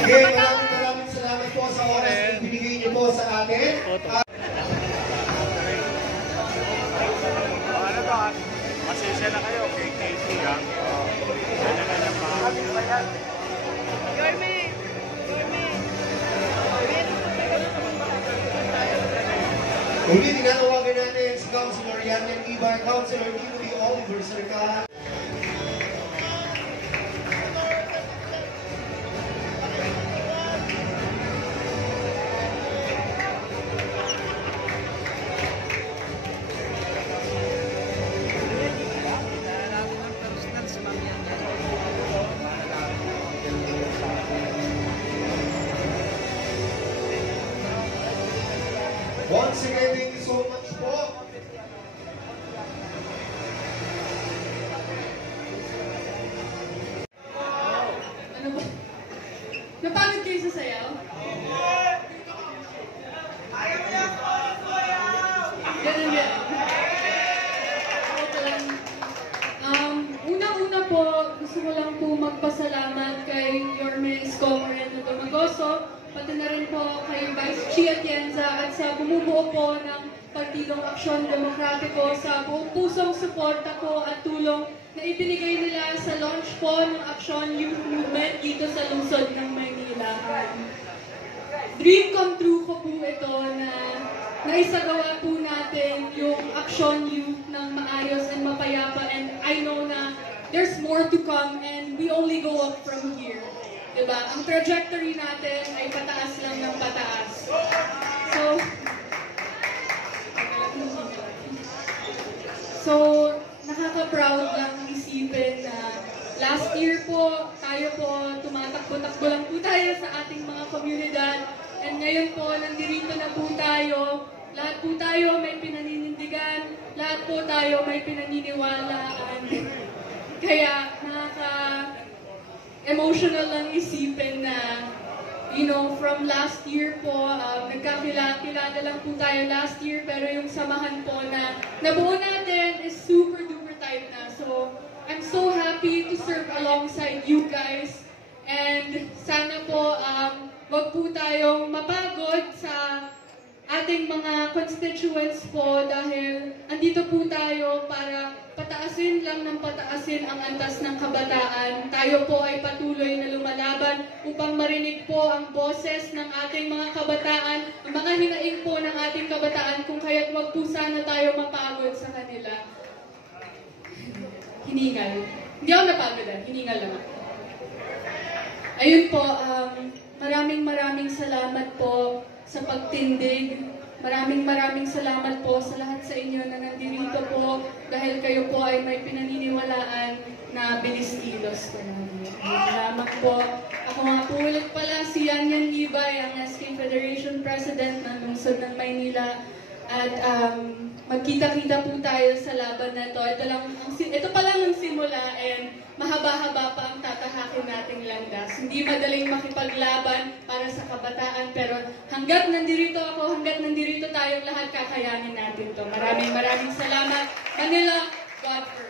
Okay, maraming salamat po sa oras na binigay niyo po sa atin. Ano ba? Masisya na kayo kay Casey, ha? Ganyan pa. Muli tinatawagan natin si Councilor Yanyan Ibay, Councilor Timothy Oliver Cerca. Once again, thank you so much po. Ano ba? Napagod kayo sa sayaw? Ganun yan. Una-una po, gusto ko lang po magpasalamat kay Yorme Isko Moreno Domagoso, pati na rin po kay Vice Chia Atienza at sa bumubuo po ng Partidong Aksyon Demokratiko sa buong pusong suporta ko at tulong na ibinigay nila sa launch po ng Aksyon Youth Movement dito sa lungsod ng Maynila. Dream come true ko po ito na naisagawa po natin yung Aksyon Youth ng maayos and mapayapa, and I know na there's more to come and we only go up from here. Diba? Ang trajectory natin ay pataas lang ng pataas. So, nakaka-proud lang isipin na last year po, tayo po, tumatakbo-takbo lang po tayo sa ating mga komunidad. And ngayon po, nandirito na po tayo. Lahat po tayo may pinaninindigan. Lahat po tayo may pinaniniwalaan. Kaya, emotional lang isipin na, you know, from last year po, nagkakilala lang po tayo last year, pero yung samahan po na nabuo natin is super duper tight na. So, I'm so happy to serve alongside you guys. And sana po, wag po tayong mapagod sa ating mga constituents po dahil andito po tayo para pataasin lang ng pataasin ang antas ng kabataan. Tayo po ay patuloy na lumalaban upang marinig po ang boses ng ating mga kabataan, ang mga hinaing po ng ating kabataan, kung kaya't wag po sana tayo mapagod sa kanila. Hiningal. Hindi ako napagod, hiningal lang ako. Ayun po, maraming salamat po sa pagtindig. Maraming salamat po sa lahat sa inyo na nandito po dahil kayo po ay may pinaniniwalaan na bilis-kilos ko namin. Salamat po. Ako nga po ulit pala si Yanyan Ibay, ang SK Federation President ng lungsod ng Maynila. At magkita-kita po tayo sa laban na ito. Ito pa lang ang simula, and mahaba-haba pa ang tatahakin nating landas. Hindi madaling makipaglaban para sa kabataan, pero hanggat nandirito ako, hanggat nandirito tayong lahat, kakayanin natin ito. Maraming salamat. Manila, God first.